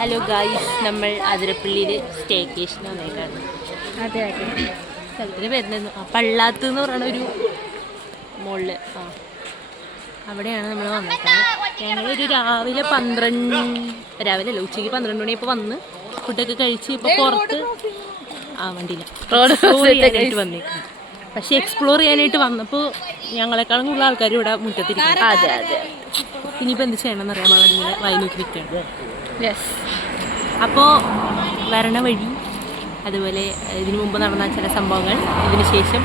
Hello guys, നമ്മൾ അതിരപ്പള്ളിയിൽ staycation വന്നേക്കാണ്. അതെ അതെ, സ്ഥലത്തിന് വരുന്നത് പള്ളാത്ത് എന്ന് പറയുന്ന ഒരു മുകളിൽ അവിടെയാണ് നമ്മൾ വന്നേക്കുന്നത്. ഞങ്ങളൊരു രാവിലെ അല്ല, ഉച്ചയ്ക്ക് 12 മണിയപ്പോൾ വന്ന് ഫുഡൊക്കെ കഴിച്ച് ഇപ്പോൾ പുറത്ത് വണ്ടിയില്ല എക്സ്പ്ലോർ ചെയ്യാനായിട്ട് വന്നേക്കുന്നു. പക്ഷെ എക്സ്പ്ലോർ ചെയ്യാനായിട്ട് വന്നപ്പോൾ ഞങ്ങളെക്കാളും കൂടുതൽ ആൾക്കാർ ഇവിടെ മുറ്റത്തിരിക്കും. അതെ അതെ. ഇനിയിപ്പോൾ എന്ത് ചെയ്യണമെന്ന് അറിയാൻ ഇങ്ങനെ വായി നോക്കി നിൽക്കുകയാണ്. യെസ്. അപ്പോൾ വരണ വഴി, അതുപോലെ ഇതിനു മുമ്പ് നടന്ന ചില സംഭവങ്ങൾ, ഇതിന് ശേഷം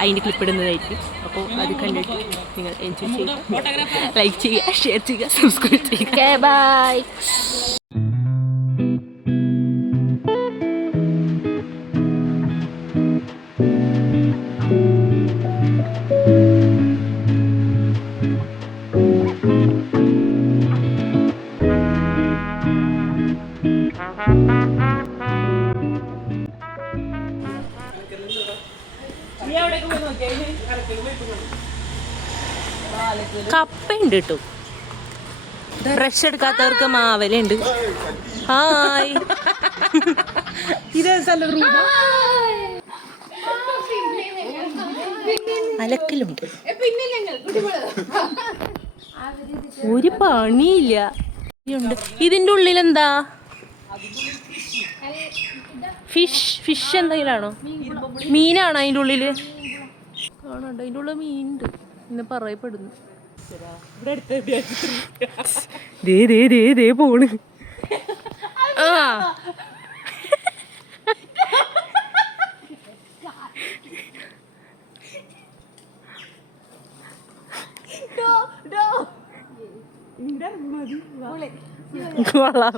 അതിൻ്റെ ക്ലിപ്പ് ഇടുന്നതായിരിക്കും. അപ്പോൾ അത് കണ്ടിട്ട് നിങ്ങൾ എൻജോയ് ചെയ്യുക, ലൈക്ക് ചെയ്യുക, ഷെയർ ചെയ്യുക, സബ്സ്ക്രൈബ് ചെയ്യുക. ബൈ. കപ്പയുണ്ട് കേട്ടോ. ബ്രഷ് എടുക്കാത്തവർക്ക് മാവലുണ്ട്. ഹായ്, അലക്കലുണ്ട്. ഒരു പണിയില്ല. ഇതിൻ്റെ ഉള്ളിൽ എന്താ? ഫിഷ് എന്തെങ്കിലാണോ? മീനാണോ അതിൻ്റെ ഉള്ളിൽ? കാണണ്ട, അതിൻ്റെ ഉള്ളിൽ മീനുണ്ട് എന്ന് പറയപ്പെടുന്നു. പോണ്. കൊള്ളാം.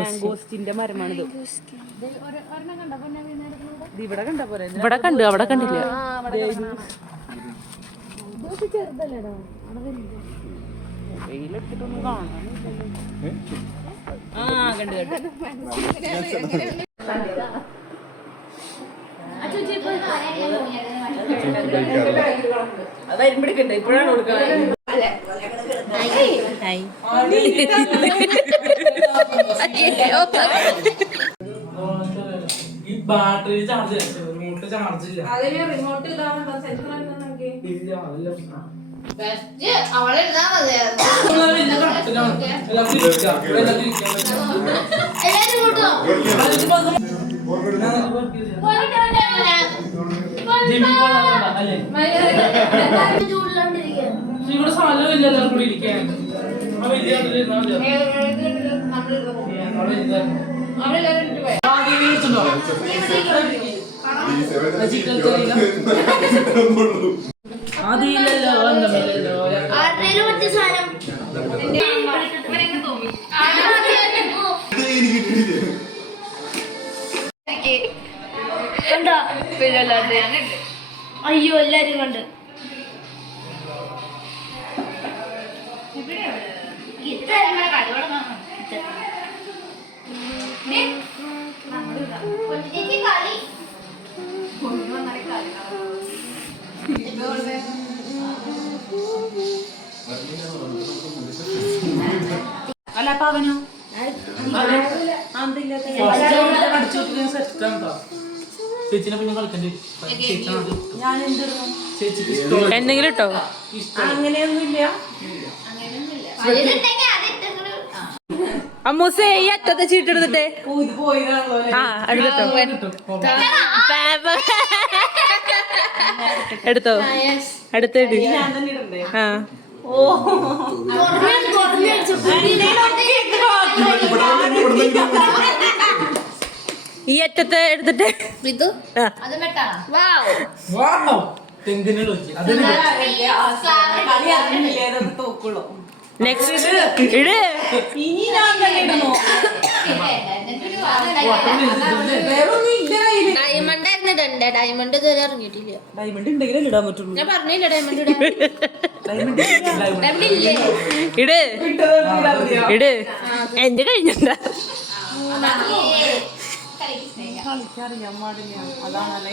മാംഗോസ്റ്റിന്റെ മരമാണിത്. ഇവിടെ കണ്ടു, അവിടെ കണ്ടില്ല. ഇപ്പോഴാണ് കൊടുക്കുന്നത്. ബാറ്ററി ചാർജ് റിമോട്ട് ചാർജ് ഇല്ല. ഇവിടെ സ്ഥലമില്ല എല്ലാവരും കൂടി ഇരിക്കാൻ. അയ്യോ, എല്ലാരും കണ്ട്. അല്ല പവനോ ചേച്ചിനെ പിന്നെ കളിക്കണ്ടേ? എന്തെങ്കിലും ഇട്ടോ? അങ്ങനെയൊന്നുമില്ല. അമ്മൂസേ, ഈ അറ്റത്തെ ചീട്ടെടുത്തിട്ടേ. എടുത്തോ? അടുത്തിട്ട് ഈ അറ്റത്തെ എടുത്തിട്ട് നെക്സ്റ്റ് ഇട്. ഡയമണ്ട് ആയിരുന്നു ഇടണ്ടേ? ഡയമണ്ട് ഇതുവരെ ഇറങ്ങിയിട്ടില്ല. ഡയമണ്ട് ഉണ്ടെങ്കിലും ഇടാൻ പറ്റുള്ളൂ. ഞാൻ പറഞ്ഞില്ല ഡയമണ്ട് ഡയമണ്ട് ഇല്ലേ? ഇട് ഇട്. എന്റെ കഴിഞ്ഞ കളിക്കറിയാൻ പാടില്ല അതാണല്ലേ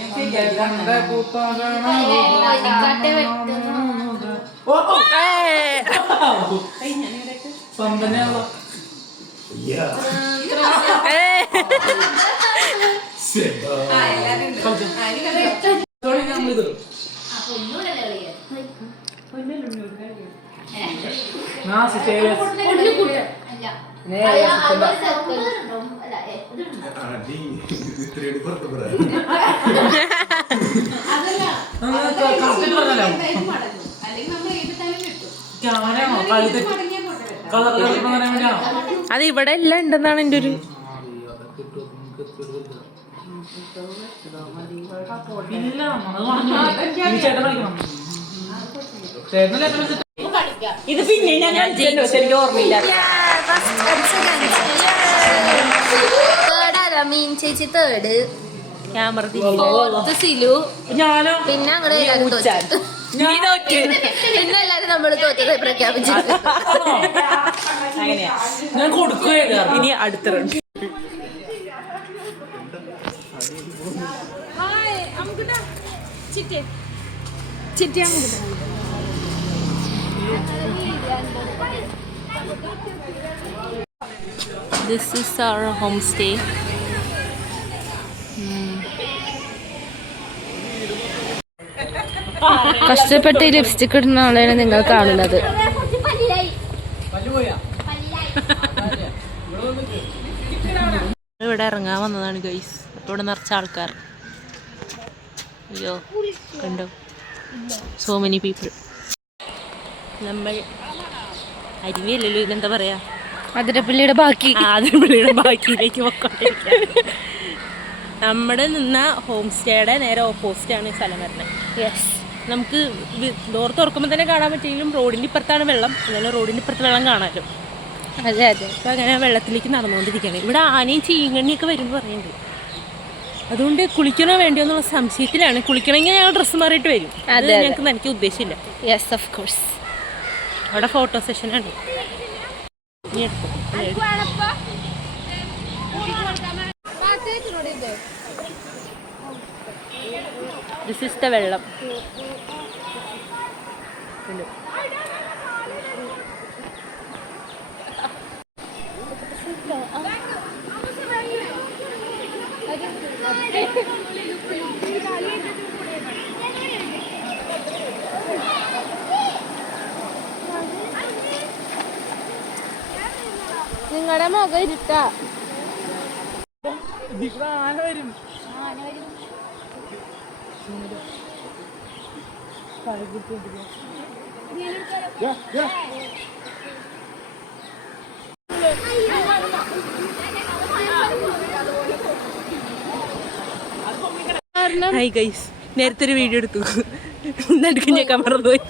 സ്വന്തനെയാണല്ലോ അത് ഇവിടെ എല്ലാം ഉണ്ടെന്നാണ് എൻ്റെ ഒരു ഇത് പിന്നെ ഞാൻ ശരിക്കും ഓർമ്മയില്ല മീൻ ചേച്ചി തേർഡ് ക്യാമറ സിലു ഞാനോ പിന്നെ അങ്ങനെ എല്ലാരും തോറ്റു പിന്നെ എല്ലാരും നമ്മള് തോറ്റത് പ്രഖ്യാപിച്ചു അങ്ങനെയാ ഞാൻ കൊടുക്കുകയാ ഇനി അടുത്ത round This is our homestay. കഷ്ടപ്പെട്ട് ലിപ്സ്റ്റിക് ഇടുന്ന ആളെയാണ് നിങ്ങൾ കാണുന്നത്. ഇവിടെ ഇറങ്ങാൻ വന്നതാണ് ഗൈസ്. അപ്പോൾ ഇവിടെ നിറച്ച ആൾക്കാർ. അയ്യോ കണ്ടോ, സോ മെനി പീപ്പിൾ. നമ്മൾ അരുവിയല്ലല്ലോ, ഇതെന്താ പറയാ, അതിരപ്പള്ളിയുടെ ബാക്കി. അതിരപ്പള്ളിയുടെ ബാക്കിയിലേക്ക് പൊക്കോണ്ടിരിക്കുക. നമ്മുടെ നിന്ന ഹോം സ്റ്റേയുടെ നേരെ ഓപ്പോസിറ്റാണ് സ്ഥലം വരുന്നത്. യെസ്, നമുക്ക് ഡോർ തുറക്കുമ്പോൾ തന്നെ കാണാൻ പറ്റിയെങ്കിലും റോഡിൻ്റെ ഇപ്പുറത്താണ് വെള്ളം. എന്നാലും റോഡിൻ്റെ ഇപ്പുറത്ത് വെള്ളം കാണാമല്ലോ. അതെ അതെ. അപ്പോൾ അങ്ങനെ വെള്ളത്തിലേക്ക് നടന്നുകൊണ്ടിരിക്കുകയാണ്. ഇവിടെ ആനയും ചീങ്കണ്ണിയൊക്കെ വരും എന്ന് പറയുന്നുണ്ട്. അതുകൊണ്ട് കുളിക്കണോ വേണ്ടിയോ എന്നുള്ള സംശയത്തിലാണ്. കുളിക്കണമെങ്കിൽ ഞങ്ങൾ ഡ്രസ്സ് മാറിയിട്ട് വരും. അത് ഞങ്ങൾക്ക് നനയ്ക്ക് ഉദ്ദേശമില്ല. Yes of course. അവിടെ ഫോട്ടോ സെഷനാണ്. ദിസ് ഇസ് ദ വെള്ളം. നിങ്ങളുടെ മുഖം ഇരുട്ടാ. ഹായ് ഗൈസ്, നേരത്തെ ഒരു വീഡിയോ എടുത്തു, എന്നിട്ട് ഞാൻ മറന്നുപോയി.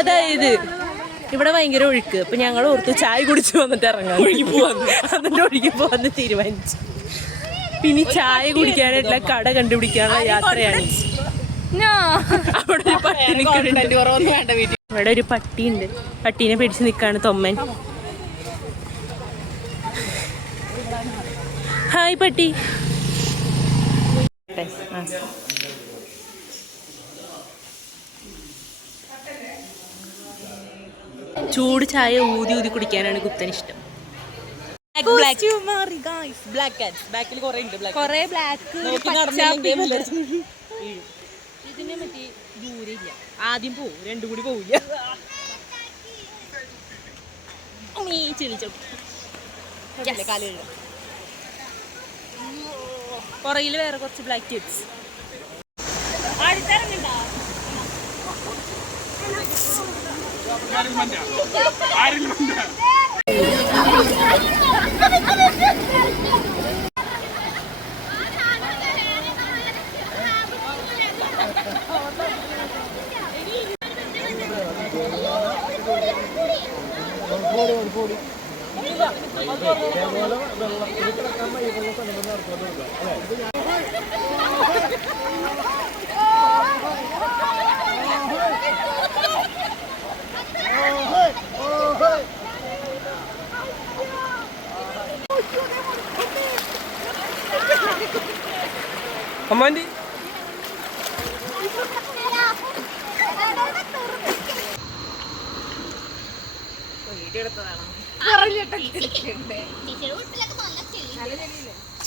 അതായത് ഇവിടെ ഭയങ്കര ഒഴുക്ക്. അപ്പൊ ഞങ്ങൾ ഓർത്തു ചായ കുടിച്ച് വന്നിട്ട് ഇറങ്ങാം, എന്നിട്ട് ഒഴുകി പോവാന്ന് തീരുമാനിച്ചു. പിന്നെ ചായ കുടിക്കാനായിട്ടുള്ള കട കണ്ടുപിടിക്കാനുള്ള യാത്രയാണ്. അവിടെ ഒരു പട്ടി ഇവിടെ ഒരു പട്ടിയുണ്ട്. പട്ടീനെ പിടിച്ച് നിൽക്കാണ് തൊമ്മൻ. ഹായ് പട്ടി. ചൂട് ചായ ഊതി ഊതി കുടിക്കാനാണ് കുത്തൻ ഇഷ്ടം. ഇതിനെ മറ്റേ ദൂരില്ല, ആദ്യം പോവും, രണ്ടും കൂടി പോവില്ല. പുറകിൽ വേറെ കുറച്ച് ബ്ലാക്ക് കിഡ്സ്. അമ്മാൻ്റെ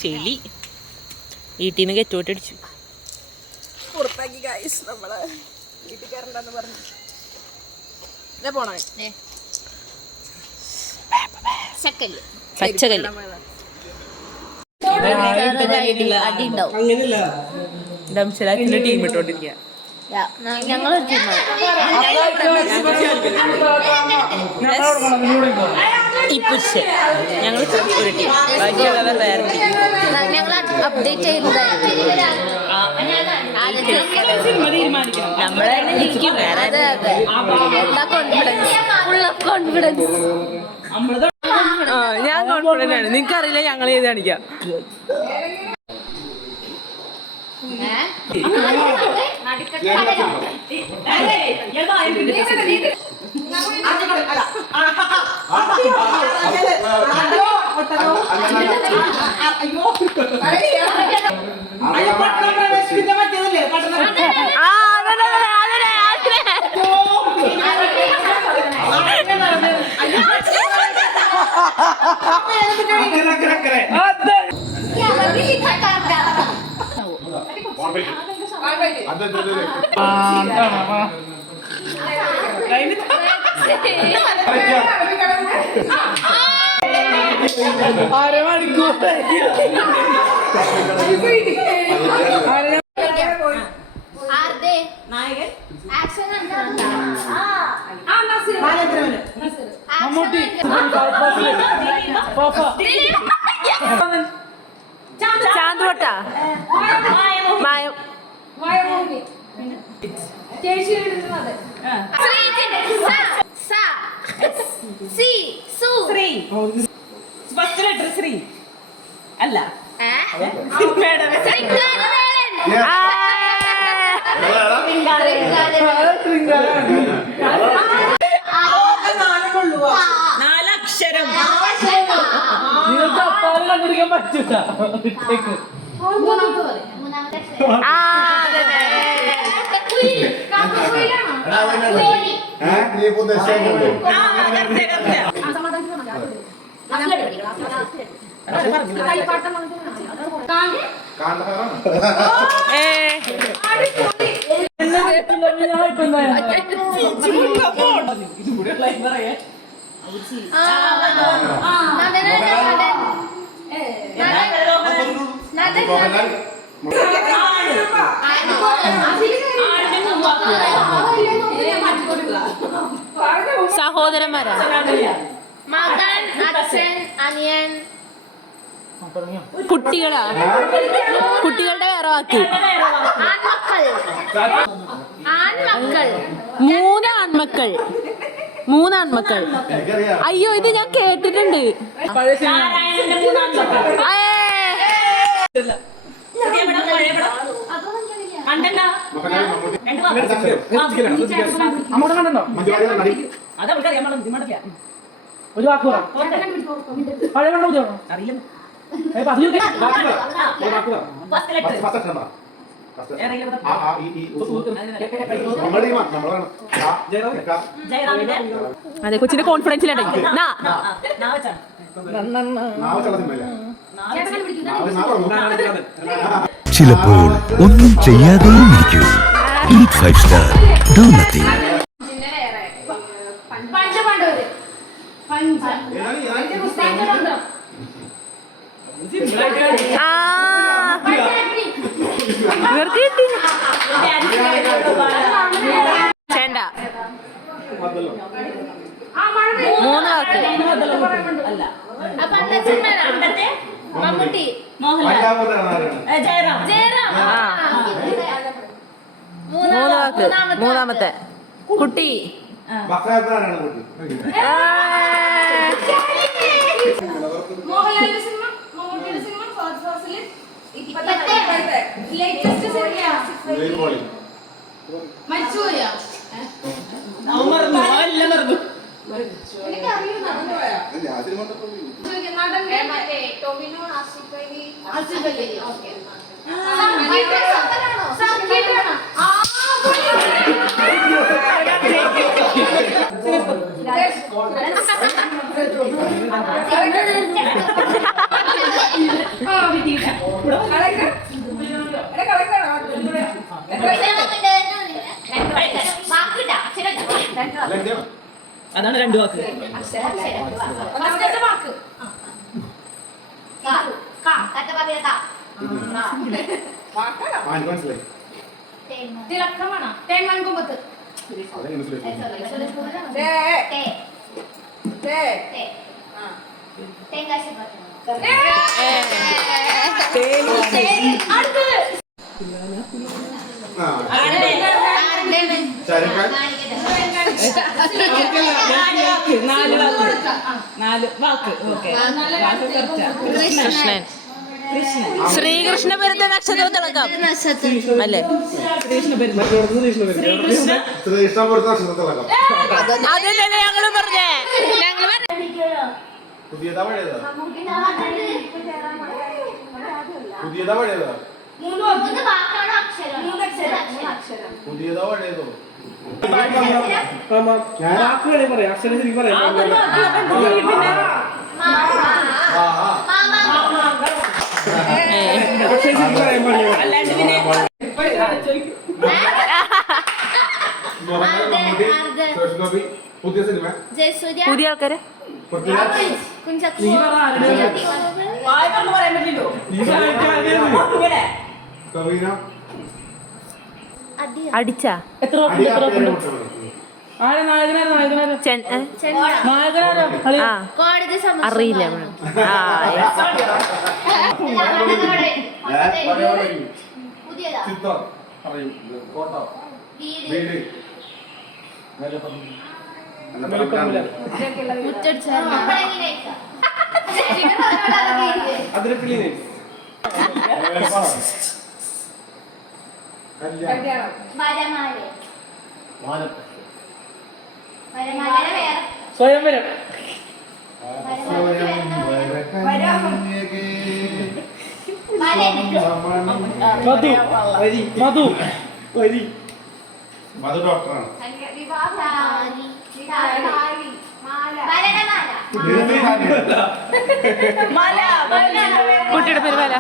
ചെളി വീട്ടീന്ന് കെറ്റോട്ടടിച്ചു. പുറത്താക്കി ഗൈസ് നമ്മള് വീട്ടിൽ കയറണ്ടെന്ന് പറഞ്ഞു പോണേ പച്ചക്കല്ല് അടി ഉണ്ടാവും. ദംശലാക്കിന്റെ ടീം ഇട്ടോണ്ടിരിക്കുക. ഞങ്ങളൊരു ടീമാണ്. ഞങ്ങൾ ഒരു ടീം, ബാക്കിയുള്ളവർ വേറെ ടീം. ഞങ്ങൾ അപ്ഡേറ്റ് ചെയ്യുന്നതായിരിക്കും. നമ്മളെ ഇരിക്കും. അതെ അതെ, എന്താ കോൺഫിഡൻസ്, ഫുൾ ഓഫ് കോൺഫിഡൻസ്. ഞാൻ കോൺഫിഡന്റ് ആണ്. നിനക്ക് അറിയില്ല ഞങ്ങൾ ചെയ്ത് കാണിക്കാം. ചാന്തുവട്ട മായം ശ്രീ അല്ല നാലക്ഷരം നിങ്ങൾക്ക് അപ്പാല് കണ്ടിരിക്കാൻ പറ്റൂല. സഹോദരന്മാരാ, മകൻ, അച്ഛൻ, അനിയൻ, കുട്ടികളാ, കുട്ടികളുടെ വേറെ വാക്ക്. ആൺമക്കൾ, മൂന്നാൺമക്കൾ. അയ്യോ, ഇത് ഞാൻ കേട്ടിട്ടുണ്ട്. ഒരു വാക്ക് പഴയ അറിയില്ല. അതെ, കൊച്ചിന്റെ കോൺഫിഡൻസിലുണ്ട്. ചിലപ്പോൾ ഒന്നും ചെയ്യാതെയും ഇരിക്കൂ. Eat 5 star, do nothing. ചേണ്ട 3 വാക്ക്. മമ്മൂട്ടി, ജയറാം. 3 വാക്ക്. മൂന്നാമത്തെ കുട്ടി. മോഹൻലാലിന്റെ സിനിമ, മമ്മൂട്ടിയുടെ cinema, Fahad Faasil latest cinema മരിച്ചുപോയാ നടൻ ടോവിനോ, ആസിഫ് അലി. ഓക്കെ, അതാണ് 2 വാക്ക്. നാല് വാക്ക്. കൃഷ്ണൻ. ശ്രീകൃഷ്ണ വരുന്ന നക്ഷത്ര തിളക്കം അല്ലേ? അതല്ലേ ഞങ്ങള് പറഞ്ഞേ. പുതിയതാ പഴയതാ? പുതിയതാ പഴയതാ? പുതിയതോ പഴയതോ? പുതിയ സിനിമ പുതിയ ആൾക്കാരെ അടിച്ചാ അറിയില്ല. സ്വയംവരം. മധു. മധു ഡോക്ടറാണ്. കുട്ടിയുടെ പേര് വല.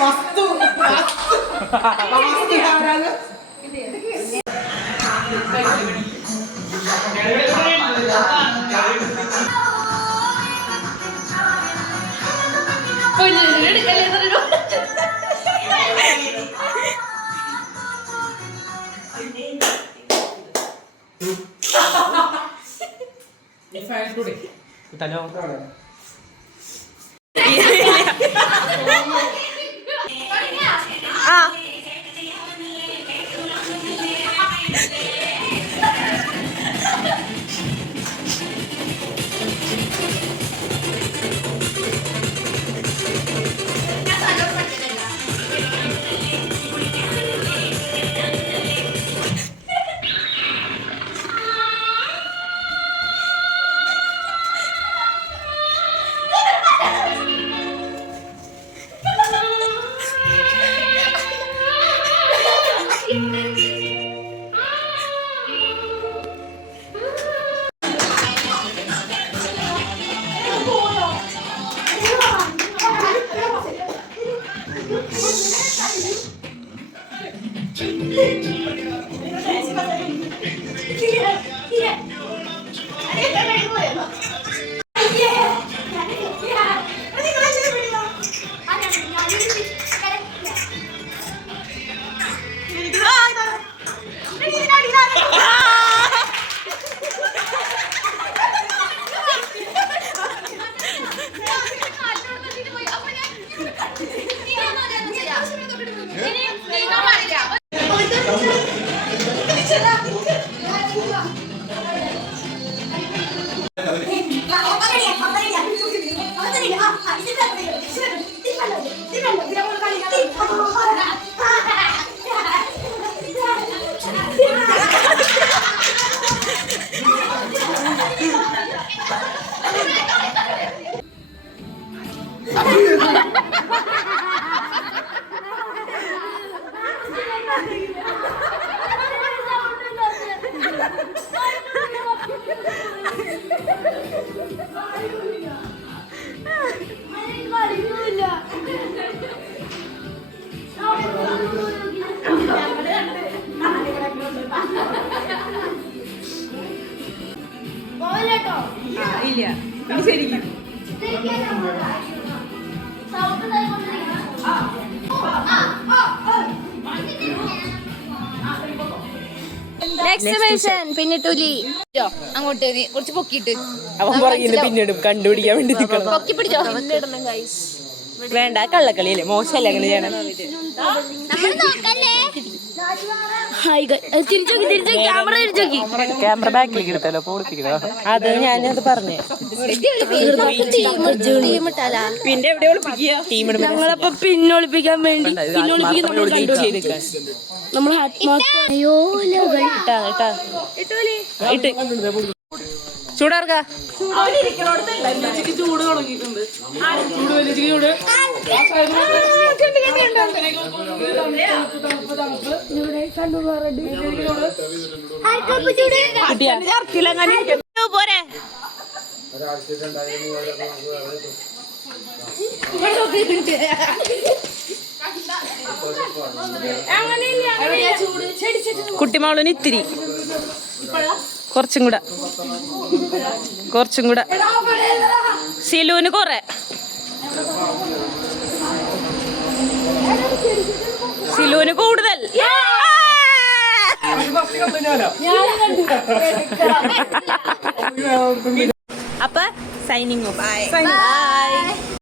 വസ്തു നെക്സ്റ്റ് പേഴ്സൺ പിന്നെ ടുലി അങ്ങോട്ട് കുറച്ച് പൊക്കിയിട്ട് അവൻ പറയുന്നത് പിന്നീട് കണ്ടുപിടിക്കാൻ വേണ്ടി നിൽക്കണം. പൊക്കി പിടിച്ചോ. വേണ്ട കള്ളക്കളിയല്ലേ, മോശമല്ലേ അങ്ങനെ ചെയ്യണം. നമ്മൾ നോക്കല്ലേ. ക്യാമറ തിരിച്ചോക്കി. ക്യാമറ ബാക്കിലേക്ക് എടുത്തല്ലോ പൊളിപ്പിക്കണോ. അത് ഞാനത് പറഞ്ഞേ. പിന്നെ എവിടെ ഒളിപ്പിക്കുക? ടീം ഞങ്ങളപ്പോ പിന്നൊളിപ്പിക്കാൻ വേണ്ടി നമ്മൾ ഇട്ട് ചൂടാർക്ക ചൂട് തുടങ്ങിയിട്ടുണ്ട്. ചൂട് വലിയ ചൂട്. പോരെ കുട്ടിമാളൂന് ഇത്തിരി കുറച്ചും കൂടെ സിലുവിന് കൊറേ സിലുവിന് കൂടുതൽ. അപ്പൊ സൈനിങ് ഓഫ്. ബൈ.